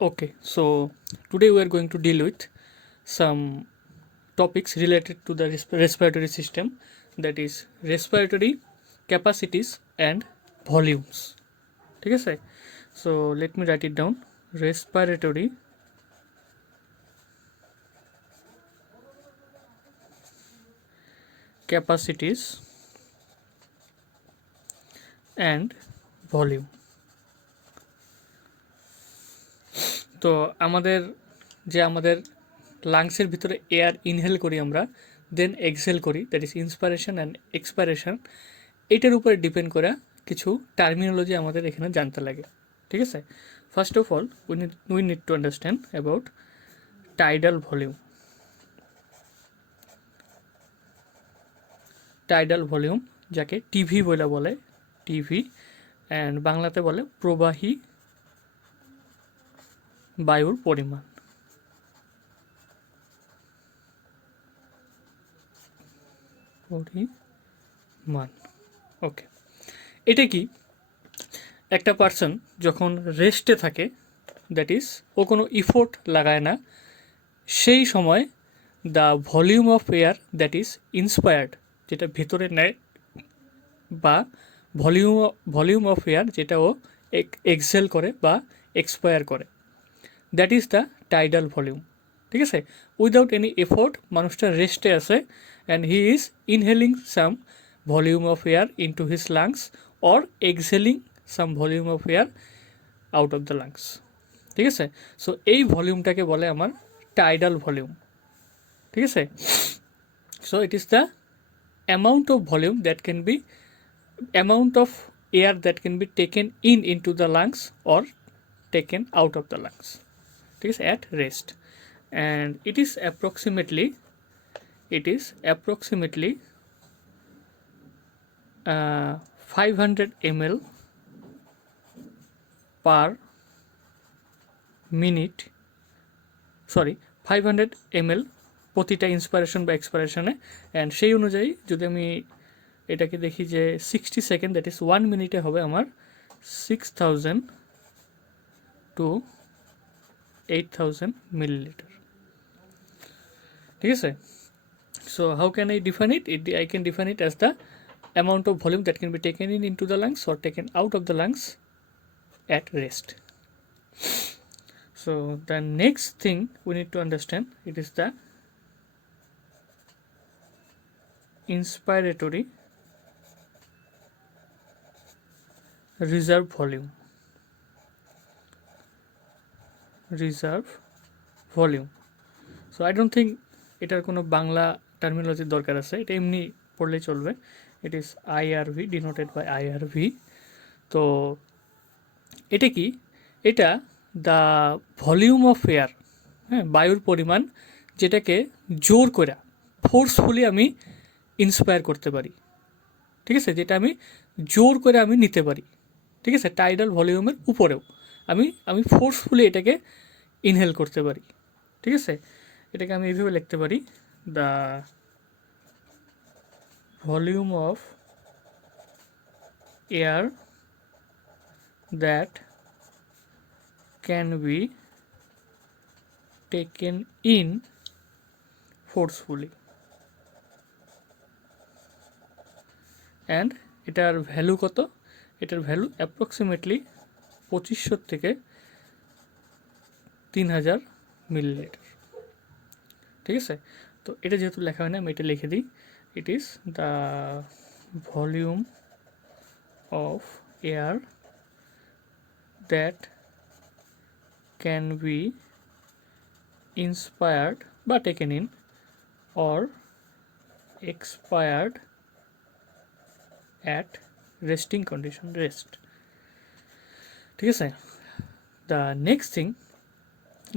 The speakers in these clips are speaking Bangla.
Okay, so today we are going to deal with some topics related to the respiratory system, that is respiratory capacities and volumes. ঠিক আছে, so let me write it down. Respiratory capacities and volume. তো আমাদের লাংসের ভিতরে এয়ার ইনহেল করি আমরা, দেন এক্সহেল করি, that is inspiration and expiration, এটার উপরে ডিপেন্ড করা কিছু টার্মিনোলজি আমাদের এখানে জানতে লাগে। ঠিক আছে, first of all we need to understand about tidal volume. Tidal volume যাকে টিভি বলে টিভি, অ্যান্ড বাংলাতে বলে প্রবাহী বায়ুর পরিমাণ। পরিমাণ, ওকে। এটা কি, একটা পার্সন যখন রেস্টে থাকে, দ্যাট ইজ ও কোনো ইফোর্ট লাগায় না, সেই সময় the volume of air that is inspired, যেটা ভেতরে নেয়, বা ভলিউম অফ এয়ার যেটা ও এক্সহেল করে বা এক্সপায়ার করে, that is the tidal volume. ঠিক আছে, উইদাউট এনি এফোর্ট মানুষটা রেস্টে আছে, and he is inhaling some volume of air into his lungs or exhaling some volume of air out of the lungs. ঠিক আছে, সো এই ভলিউমটাকে বলে আমার টাইডাল ভলিউম। ঠিক আছে, so it is the amount of volume that can B amount of air that can be taken into the lungs or taken out of the lungs, ঠিক আছে, at rest, and it is approximately 500 ml per minute, 500 ml প্রতিটা ইন্সপাইরেশন বা এক্সপাইরেশনে, অ্যান্ড সেই অনুযায়ী যদি আমি এটাকে দেখি যে 60 সেকেন্ড, দ্যাট ইজ 1 মিনিটে হবে আমার 6000 to 8000 মিলিলিটার। ঠিক আছে, so how can I define it? I can define it as the amount of volume that can be taken into the lungs or taken out of the lungs at rest. So the next thing we need to understand, it is the inspiratory reserve volume. So I don't think এটার কোনো বাংলা টার্মিনোলজির দরকার আছে, এটা এমনি পড়লেই চলবে। It is IRV, denoted by IRV। তো এটা কি, এটা দ্য ভলিউম অফ এয়ার, হ্যাঁ, বায়ুর পরিমাণ, যেটাকে জোর করে ফোর্সফুলি আমি ইন্সপায়ার করতে পারি। ঠিক আছে, যেটা আমি জোর করে আমি নিতে পারি। ঠিক আছে, টাইডাল ভলিউমের উপরেও আমি ফোর্সফুলি এটাকে ইনহেল করতে পারি। ঠিক আছে, এটাকে আমি এইভাবে লিখতে পারি, the volume of air that can be taken in forcefully, and এটার ভ্যালু কত? এটার ভ্যালু অ্যাপ্রক্সিমেটলি 2500 থেকে 3000 মিলিলিটার। ঠিক আছে, তো এটা যেহেতু লেখা হয় না, আমি এটা লিখে দিই। It is the volume of air that can be inspired বা taken in or expired at resting condition, rest. ঠিক আছে, the next thing,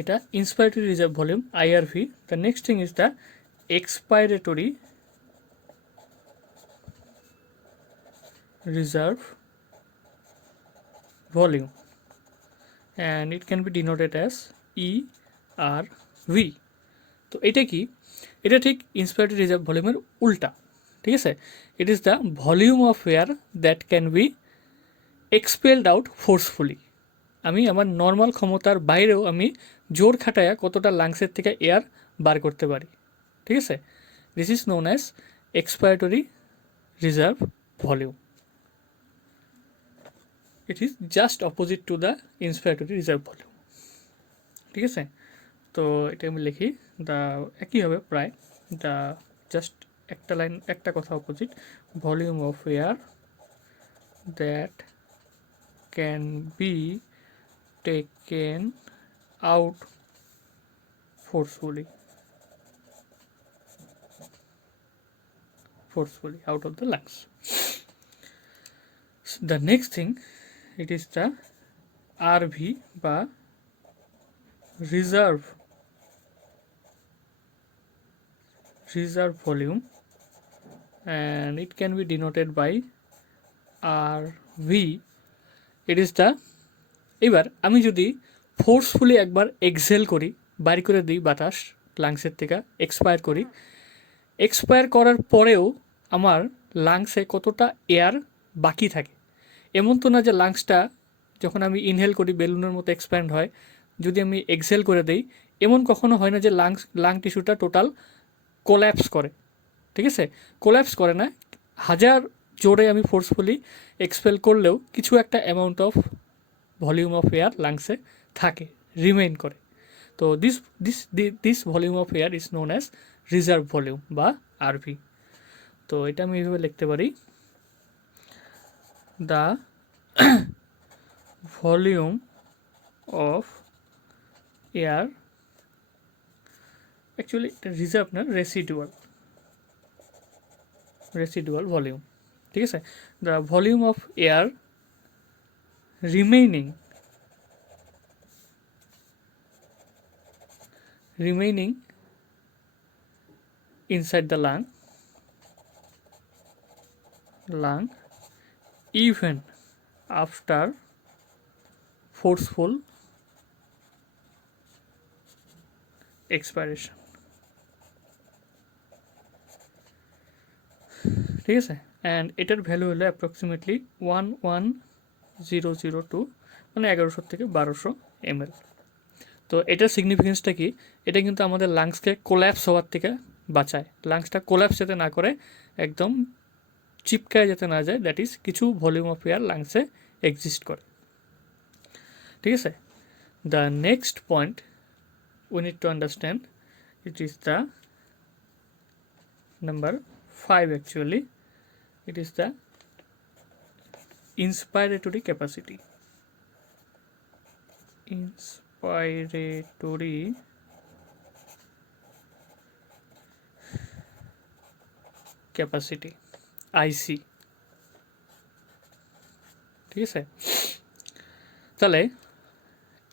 এটা inspiratory reserve volume IRV. The next thing is the expiratory reserve volume, and it can be denoted as ERV. তো এটা কি, এটা ঠিক ইন্সপাইরেটরি রিজার্ভ ভলিউমের উল্টা। ঠিক আছে, ইট is the volume of air that can B expelled out forcefully. আমি আমার নর্মাল ক্ষমতার বাইরেও আমি জোর খাটায়া কতটা লাংসের থেকে এয়ার বার করতে পারি। ঠিক আছে, this is known as expiratory reserve volume. It is just opposite to the inspiratory reserve volume. ঠিক আছে, তো এটা আমি লিখি, দ্য একই হবে প্রায়, দ্য জাস্ট একটা লাইন একটা কথা opposite, volume of air that can be taken out forcefully out of the lungs. The next thing, it is the RV বা reserve volume, and it can be denoted by RV. It is the, এবার আমি যদি ফোর্সফুলি একবার এক্সহেল করি, বাইর করে দিই বাতাস লাংসের থেকে, এক্সপায়ার করি, এক্সপায়ার করার পরেও আমার লাংসে কতটা এয়ার বাকি থাকে। এমন তো না যে লাংসটা যখন আমি ইনহেল করি বেলুনের মতো এক্সপ্যান্ড হয়, যদি আমি এক্সহেল করে দিই, এমন কখনো হয় না যে লাং টিস্যুটা টোটাল কোল্যাপস করে। ঠিক আছে, কোল্যাপস করে না, হাজার জোরে আমি ফোর্সফুলি এক্সপেল করলেও কিছু একটা amount of volume of air লাংসে থাকে, রিমেইন করে। তো this volume of air is known as reserve volume বা আরভি। তো এটা আমি এইভাবে লিখতে পারি, the volume of air, actually এটা রিজার্ভ না, রেসিডুয়াল ভলিউম। ঠিক আছে, the volume of air remaining inside the lung even after forceful expiration. ঠিক আছে, অ্যান্ড এটার ভ্যালু হলো অ্যাপ্রক্সিমেটলি 11002, মানে 1100 থেকে 1200 ml। তো এটার সিগনিফিকেন্সটা কি, এটা কিন্তু আমাদের লাংসকে কোল্যাপস হওয়ার থেকে বাঁচায়, লাংসটা কোল্যাপস যাতে না করে, একদম চিপকায় যাতে না যায়, দ্যাট ইজ কিছু ভলিউম অফ এয়ার লাংসে এক্সিস্ট করে। ঠিক আছে, the next point we need to understand, it is the number 5 actually. It is the inspiratory capacity. Inspiratory capacity, IC. ঠিক আছে, তাহলে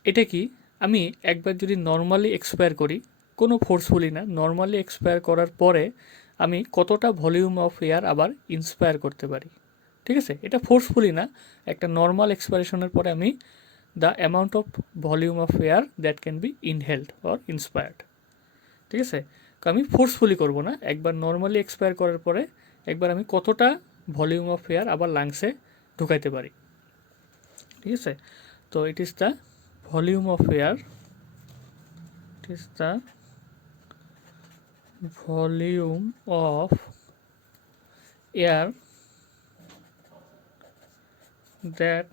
এটা কি, আমি একবার যদি নর্মালি এক্সপায়ার করি, কোনো ফোর্সফুলি না, নর্মালি এক্সপায়ার করার পরে আমি কতটা ভলিউম অফ এয়ার আবার ইন্সপায়ার করতে পারি। ঠিক আছে, এটা ফোর্সফুলি না, একটা নর্মাল এক্সপায়ারেশনের পরে আমি the amount of volume of air that can B inhaled or inspired. ঠিক আছে, আমি ফোর্সফুলি করব না, একবার নর্মালি এক্সপায়ার করার পরে একবার আমি কতটা ভলিউম অফ এয়ার আবার লাংসে ঢুকাইতে পারি। ঠিক আছে, তো ইট is the volume of air, it is the volume of air that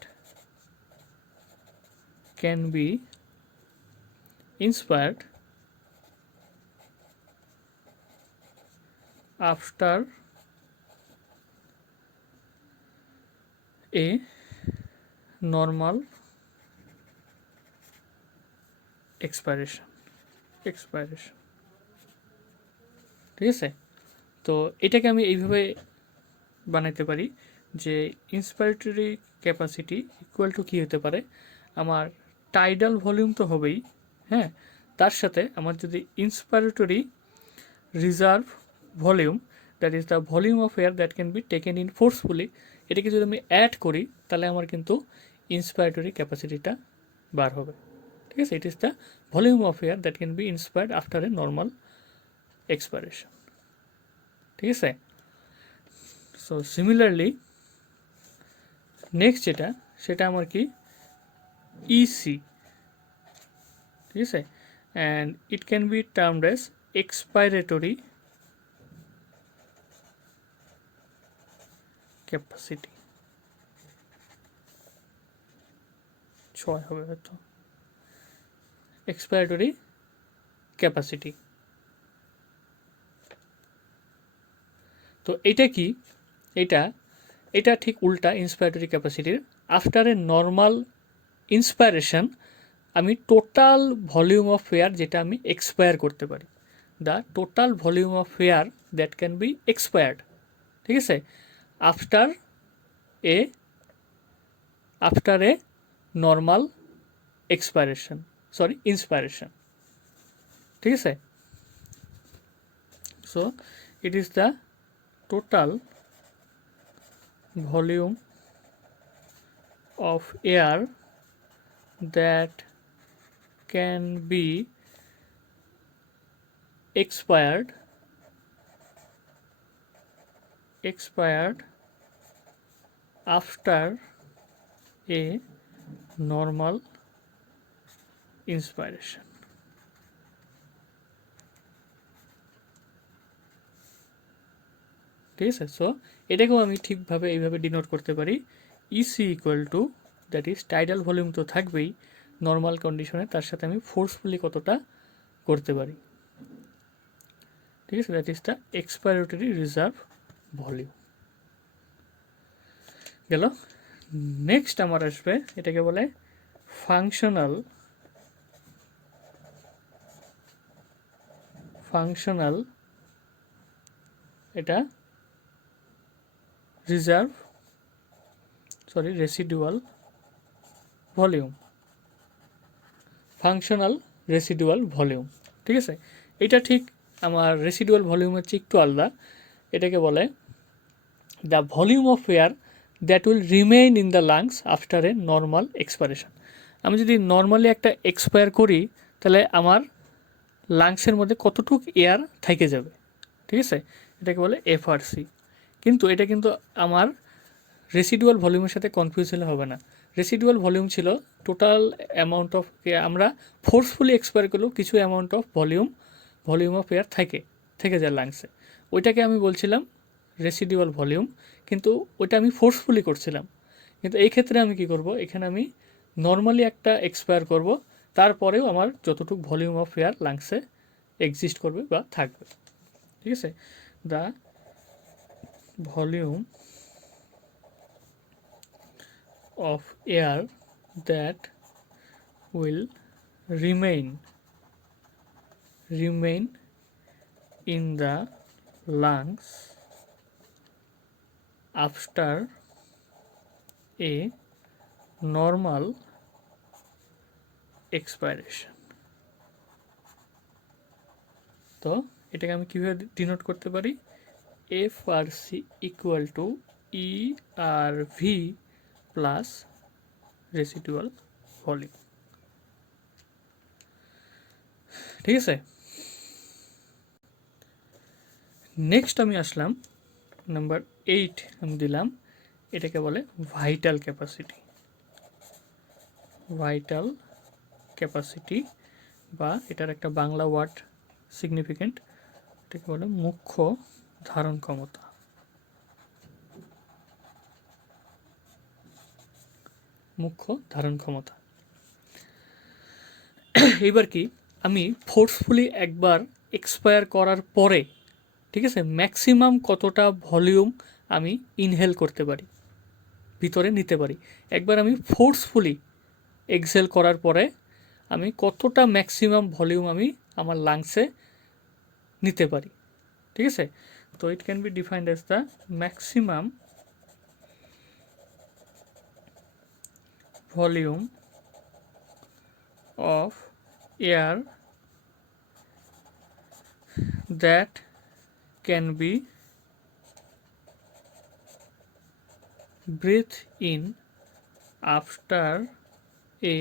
can be inspired after a normal expiration. ঠিক আছে, তো এটাকে আমি এইভাবে বানাইতে পারি যে ইন্সপায়ারেটরি ক্যাপাসিটি ইকুয়াল টু কী হতে পারে, আমার টাইডাল ভলিউম তো হবেই, হ্যাঁ, তার সাথে আমার যদি inspiratory reserve volume, that is the volume of air that can be taken in forcefully, এটাকে যদি আমি অ্যাড করি তাহলে আমার কিন্তু ইন্সপায়ারেটরি ক্যাপাসিটিটা বার হবে। ঠিক আছে, ইট is the volume of air that can be inspired after a normal expiration. ঠিক আছে, সো সিমিলারলি নেক্সট যেটা, সেটা আমার কি, ইসি, ঠিক আছে, and it can be termed as expiratory capacity. 6 হবে হয়তো, এক্সপাইরেটরি ক্যাপাসিটি। তো এটা কি, এটা এটা ঠিক উল্টা ইন্সপায়ারেটরি ক্যাপাসিটির। আফটার এ নর্মাল ইন্সপায়ারেশন আমি টোটাল ভলিউম অফ এয়ার যেটা আমি এক্সপায়ার করতে পারি, the total volume of air that can B expired, ঠিক আছে, after a normal expiration, sorry inspiration, ঠিক আছে। So it is the total volume of air that can be expired after a normal inspiration. ঠিক আছে, সো এটাকেও আমি ঠিকভাবে এইভাবে ডিনোট করতে পারি, EC equal to, that is tidal volume তো থাকবেই নর্মাল কন্ডিশনে, তার সাথে আমি ফোর্সফুলি কতটা করতে পারি, ঠিক আছে, that is the expiratory reserve volume. গেল। নেক্সট আমার আসবে, এটাকে বলে ফাংশনাল এটা residual volume, functional residual volume, ঠিক আছে। এটা ঠিক আমার রেসিডুয়াল ভলিউমের চেয়ে একটু আলাদা। এটাকে বলে the volume of air that will remain in the lungs after a normal expiration. আমি যদি নর্মালি একটা এক্সপায়ার করি তাহলে আমার লাংসের মধ্যে কতটুক এয়ার থেকে যাবে, ঠিক আছে, এটাকে বলে এফআরসি। কিন্তু এটা কিন্তু আমার রেসিডুয়াল ভলিউমের সাথে কনফিউজ হলে হবে না। রেসিডুয়াল ভলিউম ছিল টোটাল অ্যামাউন্ট অফ, আমরা ফোর্সফুলি এক্সপায়ার করলেও কিছু amount of volume of air থেকে যায় লাংসে, ওইটাকে আমি বলছিলাম রেসিডুয়াল ভলিউম, কিন্তু ওইটা আমি ফোর্সফুলি করছিলাম। কিন্তু এই ক্ষেত্রে আমি কি করব, এখানে আমি নর্মালি একটা এক্সপায়ার করব, তারপরেও আমার যতটুকু ভলিউম অফ এয়ার লাংসে এক্সিস্ট করবে বা থাকবে, ঠিক আছে। The volume of air that will remain in the lungs after a normal expiration. তো এটাকে আমি কিভাবে ডিনোট করতে পারি, F R C equal to E R V plus residual volume, ঠিক আছে। নেক্সট আমি আসলাম নাম্বার 8, আমি দিলাম, এটাকে বলে ভাইটাল ক্যাপাসিটি বা এটার একটা বাংলা ওয়ার্ড সিগনিফিকেন্ট, এটাকে বলে মুখ্য ধারণ ক্ষমতা। এইবার কি, আমি ফোর্সফুলি একবার এক্সপায়ার করার পরে, ঠিক আছে, ম্যাক্সিমাম কতটা ভলিউম আমি ইনহেল করতে পারি, ভিতরে নিতে পারি। একবার আমি ফোর্সফুলি এক্সহেল করার পরে আমি কতটা ম্যাক্সিমাম ভলিউম আমি আমার লাংসে নিতে পারি, ঠিক আছে। তো ইট can B defined as the maximum volume of air that can be breathed in after a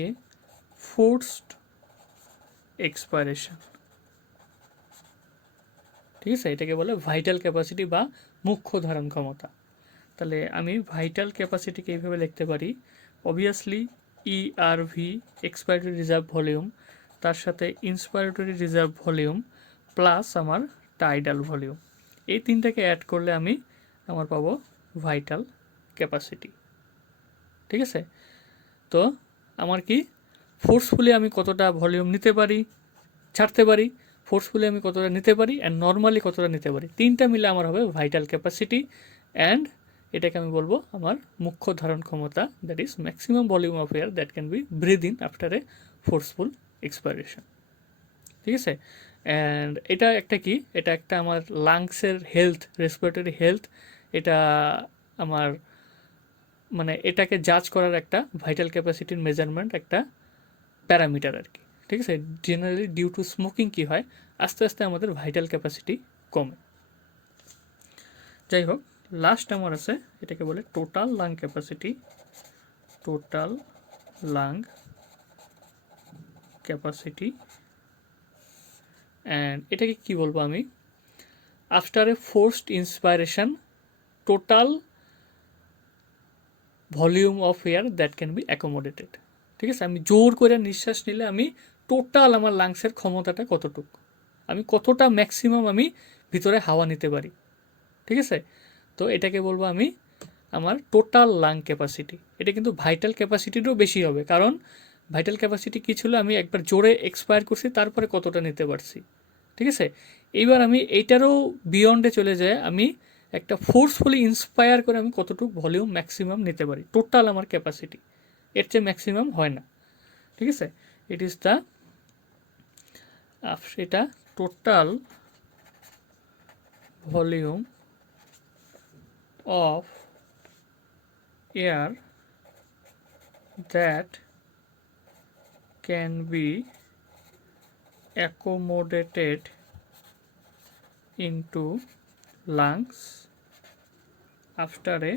forced expiration, ঠিক আছে। এটাকে বলে ভাইটাল ক্যাপাসিটি বা মুখ্য ধারণ ক্ষমতা। তাহলে আমি ভাইটাল ক্যাপাসিটিকে এইভাবে লিখতে পারি, অবভিয়াসলি ইআরভি এক্সপাইরেটরি রিজার্ভ ভলিউম, তার সাথে ইন্সপাইরেটরি রিজার্ভ ভলিউম প্লাস আমার টাইডাল ভলিউম, এই তিনটাকে অ্যাড করলে আমি আমার পাবো ভাইটাল ক্যাপাসিটি। ঠিক আছে, তো আমার কি ফোর্সফুলি আমি কতটা ভলিউম নিতে পারি, ছাড়তে পারি, ফোর্সফুলি আমি কতটা নিতে পারি অ্যান্ড নর্মালি কতটা নিতে পারি, তিনটা মিলে আমার হবে ভাইটাল ক্যাপাসিটি। অ্যান্ড এটাকে আমি বলবো আমার মুখ্য ধারণ ক্ষমতা, that is maximum volume of air that can be breath in after a forceful expiration. ঠিক আছে, অ্যান্ড এটা একটা কি, এটা একটা আমার লাংসের হেলথ, রেসপিরেটরি হেলথ, এটা আমার মানে এটাকে জাজ করার একটা ভাইটাল ক্যাপাসিটির মেজারমেন্ট, একটা প্যারামিটার আর কি। ঠিক আছে, জেনারেলি ডিউ টু স্মোকিং কী হয়, আস্তে আস্তে আমাদের ভাইটাল ক্যাপাসিটি কমে। যাই হোক, লাস্ট আমার আছে, এটাকে বলে total lung capacity. Total lung capacity, and এটাকে কি বলবো আমি, after a forced inspiration total volume of air that can B accommodated. ঠিক আছে, আমি জোর করে নিঃশ্বাস নিলে আমি টোটাল আমার লাংসের ক্ষমতাটা কতটুকু, আমি কতটা ম্যাক্সিমাম আমি ভিতরে হাওয়া নিতে পারি। ঠিক আছে, তো এটাকে বলবো আমি আমার টোটাল লাং ক্যাপাসিটি। এটা কিন্তু ভাইটাল ক্যাপাসিটিরও বেশি হবে, কারণ ভাইটাল ক্যাপাসিটি কী ছিল, আমি একবার জোরে এক্সপায়ার করছি, তারপরে কতটা নিতে পারছি। ঠিক আছে, এইবার আমি এইটারও বিয়ন্ডে চলে যায়, আমি একটা ফোর্সফুলি ইন্সপায়ার করে আমি কতটুকু ভলিউম ম্যাক্সিমাম নিতে পারি, টোটাল আমার ক্যাপাসিটি, এর চেয়ে ম্যাক্সিমাম হয় না। ঠিক আছে, ইট ইজ দ্য, এটা total volume of air that can be accommodated into lungs after a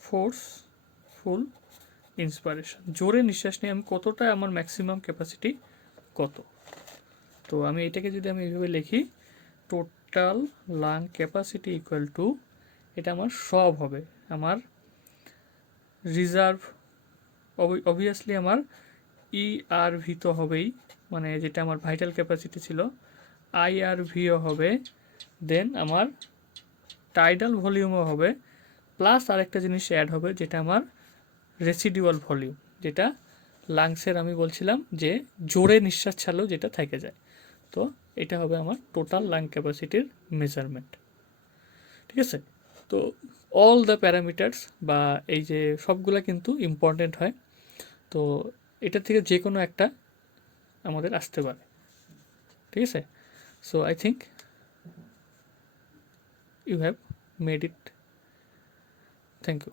forceful inspiration। জোরে নিঃশ্বাস নিয়ে আমি কতটা, আমার ম্যাক্সিমাম ক্যাপাসিটি কত। তো আমি এটাকে যদি আমি এইভাবে লিখি, total lung capacity equal to, এটা আমার সব হবে, আমার রিজার্ভ অবভিয়াসলি আমার ইআরভি তো হবেই, মানে যেটা আমার ভাইটাল ক্যাপাসিটি ছিল, আইআরভিও হবে, দেন আমার টাইডাল ভলিউমও হবে, প্লাস আরেকটা জিনিস অ্যাড হবে যেটা আমার রেসিডুয়াল ভলিউম, যেটা লাংসের আমি বলছিলাম যে জোরে নিঃশ্বাস ছাড়লেও যেটা থেকে যায়। তো এটা হবে আমার টোটাল লাং ক্যাপাসিটির মেজারমেন্ট। ঠিক আছে, তো অল দ্য প্যারামিটার্স বা এই যে সবগুলা কিন্তু ইম্পর্টেন্ট হয়, তো এটা থেকে যে কোনো একটা আমাদের আসতে পারে। ঠিক আছে, so I think you have made it. Thank you.